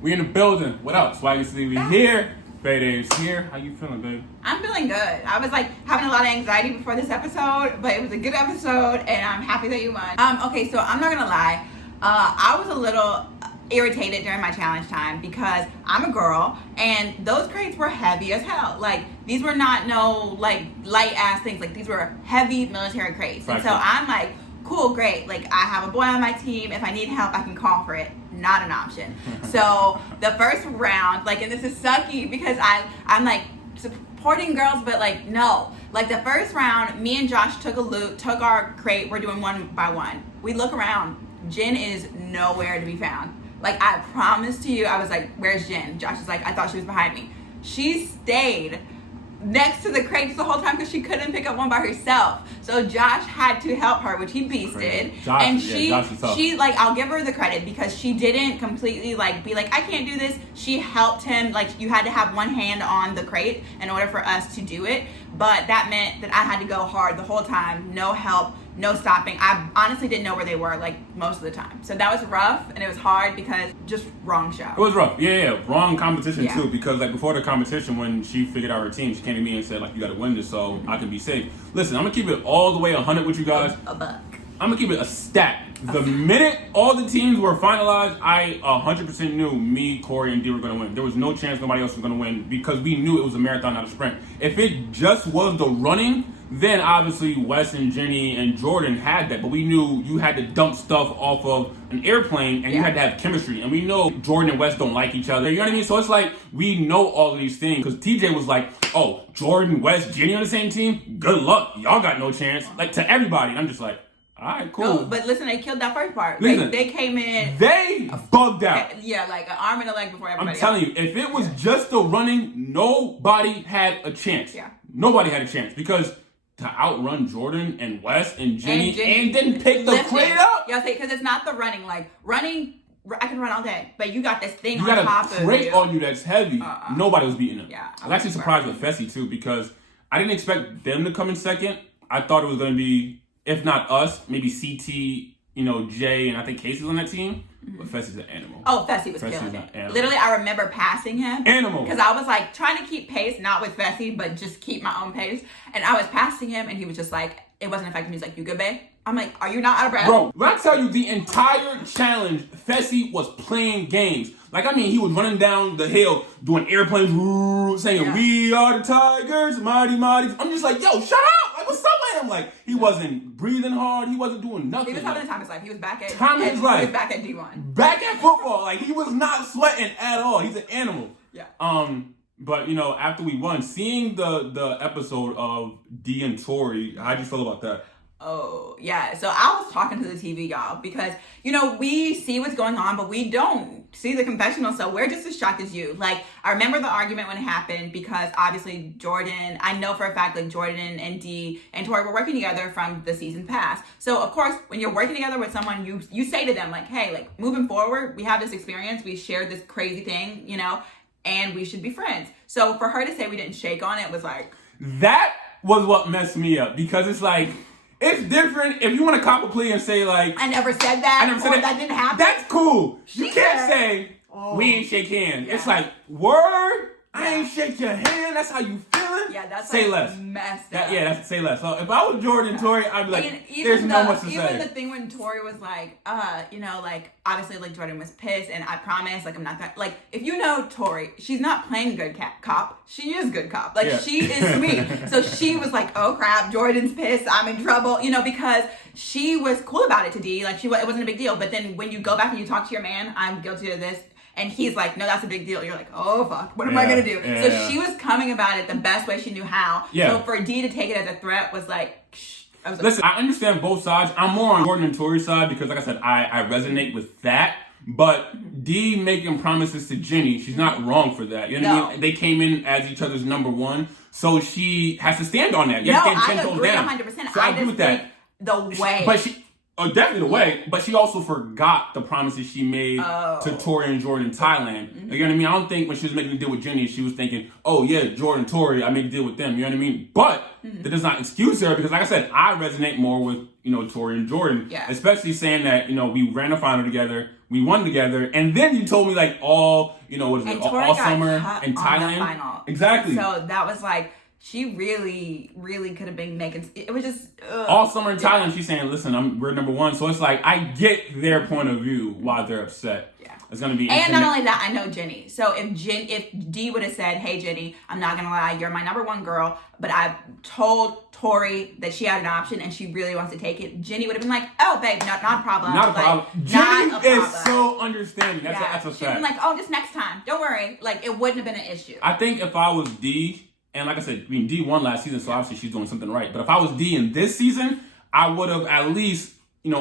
We in the building. What up? Swaggy, we here. Faydae's here. How you feeling, babe? I'm feeling good. I was like having a lot of anxiety before this episode, but it was a good episode, and I'm happy that you won. Okay, so I'm not gonna lie. I was a little irritated during my challenge time because I'm a girl, and those crates were heavy as hell. Like, these were not no like light ass things. Like, these were heavy military crates, and so I'm like, cool, great. Like, I have a boy on my team. If I need help, I can call for it. Not an option. So the first round, like, and this is sucky because I'm like supporting girls, but like, no. Like, the first round, me and Josh took our crate. We're doing one by one. We look around. Jenn is nowhere to be found. Like, I promise to you, I was like, where's Jenn? Josh is like, I thought she was behind me. She stayed next to the crates the whole time because she couldn't pick up one by herself. So Josh had to help her, which he beasted. Josh, and yeah, she like, I'll give her the credit because she didn't completely like be like, I can't do this. She helped him. Like, you had to have one hand on the crate in order for us to do it. But that meant that I had to go hard the whole time. No help, no stopping. I honestly didn't know where they were, like, most of the time. So that was rough, and it was hard because just wrong show. It was rough. Yeah. Wrong competition, too, because, like, before the competition, when she figured out her team, she came to me and said, like, you got to win this so I can be safe. Listen, I'm going to keep it all the way 100 with you guys. A buck. I'm going to keep it a stat. The minute all the teams were finalized, I 100% knew me, Tori, and Dee were going to win. There was no chance nobody else was going to win because we knew it was a marathon, not a sprint. If it just was the running, then obviously Wes and Jenny and Jordan had that. But we knew you had to dump stuff off of an airplane and you had to have chemistry. And we know Jordan and Wes don't like each other. You know what I mean? So it's like we know all of these things. Because TJ was like, oh, Jordan, Wes, Jenny on the same team? Good luck. Y'all got no chance. Like, to everybody. And I'm just like, all right, cool. No, but listen, they killed that first part. Listen, they came in. They bugged out. Yeah, like an arm and a leg before everybody I'm telling you, if it was just the running, nobody had a chance. Yeah. Nobody had a chance because to outrun Jordan and Wes and Jenny and then pick the crate up. Yeah, because it's not the running. Like, running, I can run all day, but you got this thing on top of you. You got a crate on you that's heavy. Nobody was beating them. Yeah. I was actually surprised with Fessy, too, because I didn't expect them to come in second. I thought it was going to be, if not us, maybe CT, Jay, and I think Casey's on that team. But Fessy's an animal. Oh, Fessy was killing it. Literally, I remember passing him. Animal. Because I was like trying to keep pace, not with Fessy, but just keep my own pace. And I was passing him, and he was just like, it wasn't affecting me. He was like, you good, babe? I'm like, are you not out of breath? Bro, when I tell you the entire challenge, Fessy was playing games. Like, I mean, he was running down the hill, doing airplanes, saying, we are the Tigers, mighty, mighty. I'm just like, yo, shut up. Like, what's up with him? Like, he wasn't breathing hard. He wasn't doing nothing. He was having the time of his life. He was back at his life. He was back at D1. Back at football. Like, he was not sweating at all. He's an animal. Yeah. But, after we won, seeing the episode of Dee and Tori, how'd you feel about that? Oh, yeah. So I was talking to the TV, y'all, because, we see what's going on, but we don't see the confessional, so we're just as shocked as you. Like, I remember the argument when it happened because, obviously, Jordan, I know for a fact, like, Jordan and Dee and Tori were working together from the season past. So, of course, when you're working together with someone, you say to them, like, hey, like, moving forward, we have this experience, we shared this crazy thing, and we should be friends. So, for her to say we didn't shake on it was like... That was what messed me up, because it's like... It's different if you want to cop a plea and say, like... I never said that. That didn't happen. That's cool. You can't say, we ain't shake hands. Yeah. It's like, word? I ain't shake your hand. That's how you feeling? Yeah, that's say like less. Messed up. Yeah, that's say less. So if I was Jordan and Tori, I'd be like, there's no much to say. Even the thing when Tori was like, like, obviously, like, Jordan was pissed, and I promise, like, I'm not that, like, if you know Tori, she's not playing good cop. She is good cop. Like, she is sweet. So she was like, oh, crap, Jordan's pissed, I'm in trouble, because she was cool about it to Dee. Like, it wasn't a big deal. But then when you go back and you talk to your man, I'm guilty of this, and he's like, no, that's a big deal. You're like, oh, fuck. What am I going to do? Yeah. So she was coming about it the best way she knew how. Yeah. So for Dee to take it as a threat was like, shh. Listen, I understand both sides. I'm more on Jordan and Tori's side because, like I said, I resonate with that. But Dee making promises to Jenny, she's not wrong for that. You know what I mean? They came in as each other's number one. So she has to stand on that. I agree 100%. So I agree with that. The way. But definitely the way, but she also forgot the promises she made to Tori and Jordan in Thailand. Mm-hmm. You know what I mean? I don't think when she was making the deal with Jenny, she was thinking, oh yeah, Jordan, Tori, I made a deal with them. You know what I mean? But that does not excuse her because, like I said, I resonate more with, Tori and Jordan. Yeah. Especially saying that, we ran a final together. We won together, and then you told me like all Tori summer got in cut Thailand. on the final. Exactly. So that was like she really, really could have been making. It was just all summer in Thailand. She's saying, "Listen, we're number one." So it's like I get their point of view why they're upset. Yeah. It's gonna be. And not only that, I know Jenny. So if Dee would have said, "Hey Jenny, I'm not gonna lie, you're my number one girl, but I told Tori that she had an option and she really wants to take it," Jenny would have been like, "Oh babe, not a problem." Not a problem. Jenny not a problem. is so understanding. That's a fact. She'd been like, "Oh, just next time. Don't worry." Like it wouldn't have been an issue. I think if I was Dee, and like I said, I mean Dee won last season, so obviously she's doing something right. But if I was Dee in this season, I would have at least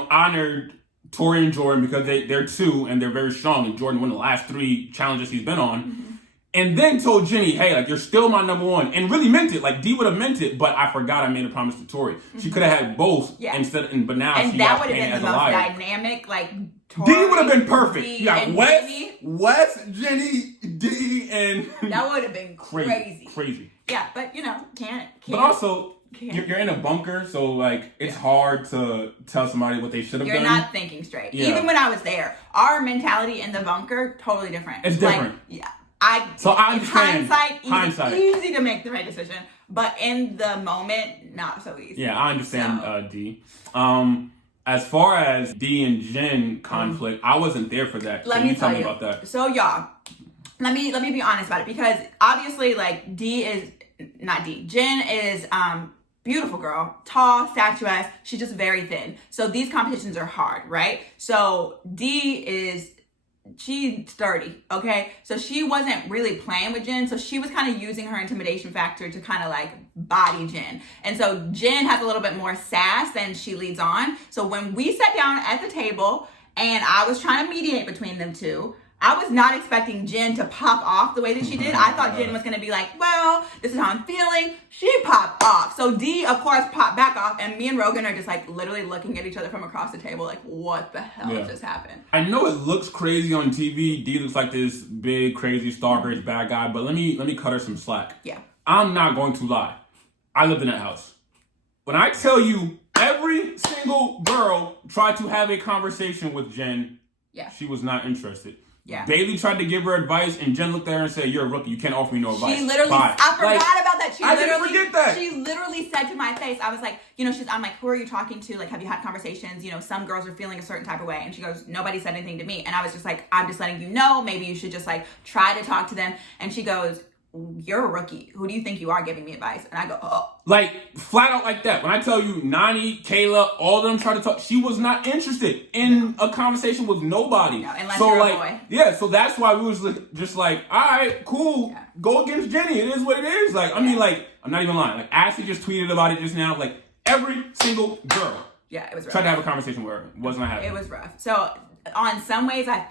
honored Tori and Jordan because they're two and they're very strong, and Jordan won the last 3 challenges he's been on. Mm-hmm. And then told Jenny, hey, like, you're still my number one. And really meant it. Like, Dee would have meant it, but I forgot I made a promise to Tori. Mm-hmm. She could have had both but now and she that got would have been the most dynamic, like, Tori, Dee would have been perfect. Dee You got Wes, Jenny, Dee, and... That would have been crazy. Crazy. Yeah, but, can't. But also... You're in a bunker, so like it's hard to tell somebody what they should have done. You're not thinking straight. Yeah. Even when I was there, our mentality in the bunker totally different. It's different. I understand. Hindsight, easy to make the right decision, but in the moment, not so easy. Yeah, I understand, Dee. As far as Dee and Jenn conflict, I wasn't there for that. Let me tell you about that. So y'all, let me be honest about it because obviously, like Jenn is beautiful girl, tall, statuesque. She's just very thin. So these competitions are hard, right? So she's sturdy, okay? So she wasn't really playing with Jenn. So she was kind of using her intimidation factor to kind of like body Jenn. And so Jenn has a little bit more sass than she leads on. So when we sat down at the table and I was trying to mediate between them two, I was not expecting Jenn to pop off the way that she did. I thought Jenn was going to be like, well, this is how I'm feeling. She popped off. So Dee, of course, popped back off. And me and Rogan are just like literally looking at each other from across the table like, what the hell just happened? I know it looks crazy on TV. Dee looks like this big, crazy stalker, bad guy. But let me cut her some slack. Yeah. I'm not going to lie. I lived in that house. When I tell you every single girl tried to have a conversation with Jenn, she was not interested. Yeah. Bailey tried to give her advice, and Jenn looked at her and said, "You're a rookie. You can't offer me no advice." She literally, I forgot about that. I didn't forget that. She literally said to my face, I was like, I'm like, who are you talking to? Like, have you had conversations? Some girls are feeling a certain type of way. And she goes, nobody said anything to me. And I was just like, I'm just letting you know. Maybe you should just like try to talk to them. And she goes, you're a rookie. Who do you think you are giving me advice? And I go, oh. Like, flat out like that. When I tell you, Nani, Kayla, all of them tried to talk, she was not interested in a conversation with nobody. No, unless you're a boy. Yeah, so that's why we was just like, all right, cool. Yeah. Go against Jenny. It is what it is. Like, I mean, like, I'm not even lying. Like, Ashley just tweeted about it just now. Like, every single girl. Yeah, it was rough. Tried to have a conversation with her. Was not happening. It was rough. So, on some ways, I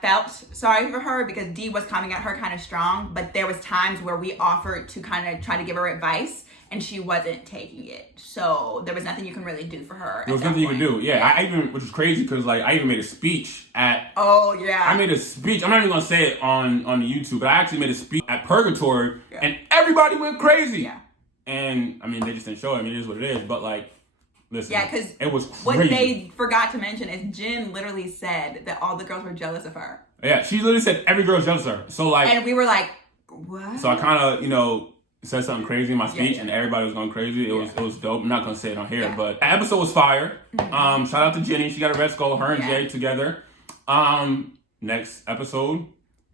felt sorry for her because Dee was coming at her kind of strong, but there was times where we offered to kind of try to give her advice, and she wasn't taking it. So there was nothing you can really do for her. There was nothing you could do. Yeah, I even, which was crazy because like I even made a speech at. Oh yeah. I made a speech. I'm not even gonna say it on the YouTube, but I actually made a speech at Purgatory, and everybody went crazy. Yeah. And I mean, they just didn't show it. I mean, it is what it is. But like. Listen, yeah, because it was crazy. What they forgot to mention is Jenn literally said that all the girls were jealous of her. Yeah, she literally said every girl's jealous of her. So like, and we were like, what? So I kind of said something crazy in my speech, and everybody was going crazy. It was dope. I'm not gonna say it on here, but the episode was fire. Mm-hmm. Shout out to Jenny. She got a red skull. Her and Jay together. Next episode,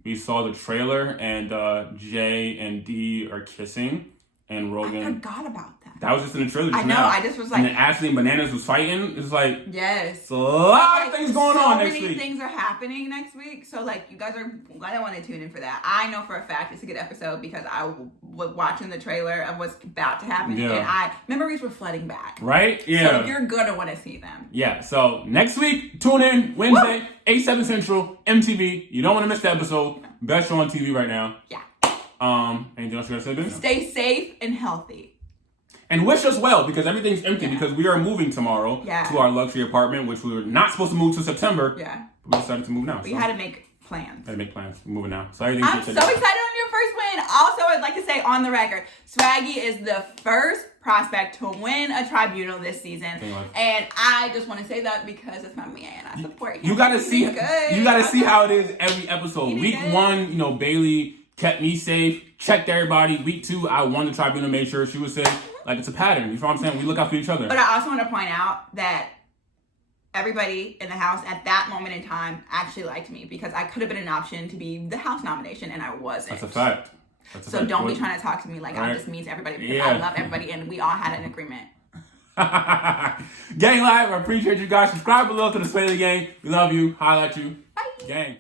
we saw the trailer, and Jay and Dee are kissing, and Rogan. I forgot about that. That was just in the trailer. I know. Now. I just was like. And then Ashley and Bananas was fighting. It's like. Yes. A lot of things going on next week. So many things are happening next week. So like, you guys are. I don't want to tune in for that. I know for a fact it's a good episode because I was watching the trailer of what's about to happen, and memories were flooding back. Right? Yeah. So you're gonna want to see them. Yeah. So next week, tune in Wednesday, 8/7 Central, MTV. You don't want to miss the episode. Best show on TV right now. Yeah. Anything else you gotta say, Ben? Stay safe and healthy. And wish us well because everything's empty because we are moving tomorrow to our luxury apartment, which we were not supposed to move till September. Yeah. But we decided to move now. We had to make plans. We're moving now. So I'm so excited on your first win. Also, would like to say on the record, Swaggy is the first prospect to win a tribunal this season, and I just want to say that because it's my man. I support him. You gotta see. You gotta see how it is every episode. Week 1, you know, Bailey kept me safe, checked everybody. Week 2, I won the tribunal, made sure she was safe. Like, it's a pattern. You know what I'm saying? We look out for each other. But I also want to point out that everybody in the house at that moment in time actually liked me because I could have been an option to be the house nomination, and I wasn't. That's a fact. So don't be trying to talk to me like I'm just mean to everybody because I love everybody and we all had an agreement. Gang Live, I appreciate you guys. Subscribe below to the Swayleigh Gang. We love you. Holla at you. Bye. Gang.